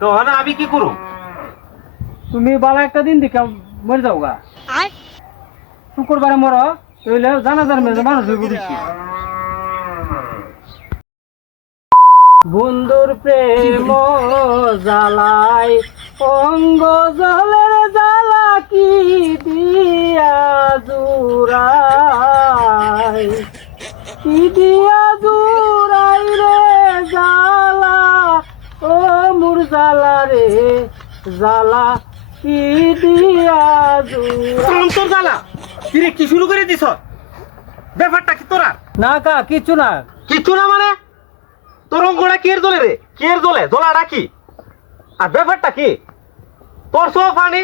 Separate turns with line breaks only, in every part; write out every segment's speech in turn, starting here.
তো হলে আমি কি করুম?
তুমি বালা একটা দিন দিকে মরে যাও গা শুক্রবারে মর তাহলে জানাজার মেজে মানুষ বেশি বন্ধুর প্রেম জ্বালাই অঙ্গ জলের জ্বালা কি দিয়া জুড়াই? কি দিয়া জুড়াই রে মুর জালা রে জ্বালা কি দিয়া
তোর জ্বালা। কিরে কি শুরু করে দিছ? ব্যাপারটা কি তোরা?
না কা কিচ্ছু না।
কিছু না মানে? তোর অঙ্গটা কি এর জ্বলে রে? কি এর জ্বলে জ্বলাটা কি? আর ব্যাপারটা কি? তোর সব পানি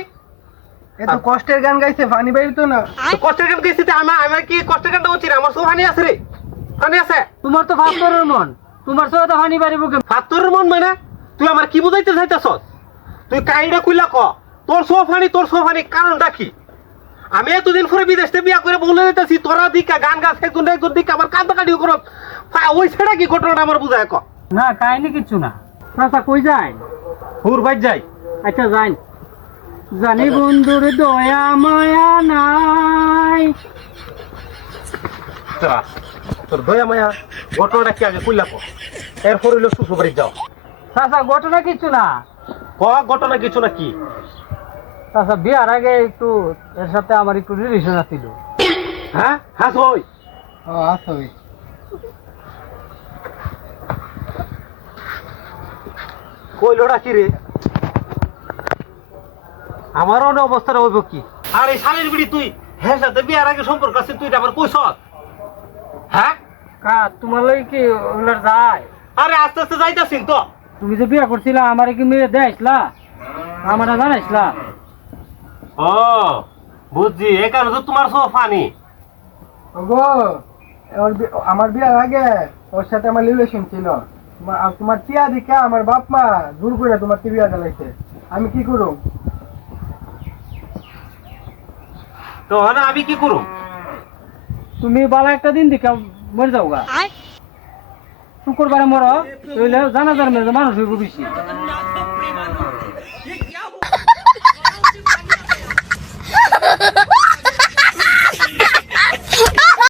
এত কষ্টের গান গাইছে ফানি বাইর তো না।
কষ্টের গান গেছি আমার আমার কি কষ্টের গানটা না? আমার সব পানি আছে রে। পানি আছে।
তোমার তো ভাবতরের মন। তোমার সঙ্গে তো হানি বাড়িব
ফাত্তরের মন মানে? তুই আমার কি বুঝাইতে চাইতেছ তুই কাহিটা কইলা ক তোর সব পানি তোর সব পানি কারণটা কি? আমি এতদিন পরে বিদেশ থেকে বিয়া করে বলে দিতেছি তোরা দিকা গান গাছ একজন একজন দিকা আমার কান্দা কাটিও করো ওই ছেড়া কি ঘটনাটা আমার বুঝায় ক?
না কাহিনী কিচ্ছু না। চাচা কই যায়
হুর ভাই যাই।
আচ্ছা যাই। জানি বন্ধুর দয়া মায়া নাই।
তোর দয়া মায়া ঘটনাটা কি আগে কইলা ক? এরপর হইল শ্বশুর বাড়ি যাও।
চাচা ঘটনা কিচ্ছু না।
ক ঘটনা কিছু না কি?
চাচা বিয়ার আগে একটু এর সাথে আমার একটু রিলেশন আছিল।
হ্যাঁ? সই
ও আচ্ছা ওই
কইলোটা কি রে? আমারও না অবস্থাটা হইব কি? আর এই শালির বিড়ি তুই হ্যাঁ সাথে বিয়ার আগে সম্পর্ক আছে তুই এটা আমার কইস? হ্যাঁ?
কা তোমার লই কি ওগুলার যায়?
আরে আস্তে আস্তে যাইতাছিস তো।
তুমি যে বিয়া করছিলা আমার কি মেয়ে দেয়াইছিলা? আমার জানাইছিলা?
ও বুঝছি এ কারণে তো তোমার সব ফানি।
গো ওর বি- আমার বিয়ার আগে ওর সাথে আমার রিলেশন ছিল। তোমার আর তোমার টিয়া দিকে আমার বাপ মা দূর করে তোমার টিভিয়া জ্বালাইছে। আমি কি করুম?
তো হলে আমি কি করুম?
তুমি বালা একটা দিন দিকে মরে যাও গা শুক্রবারে মর জানা জানাজার মানুষ হইব বেশি।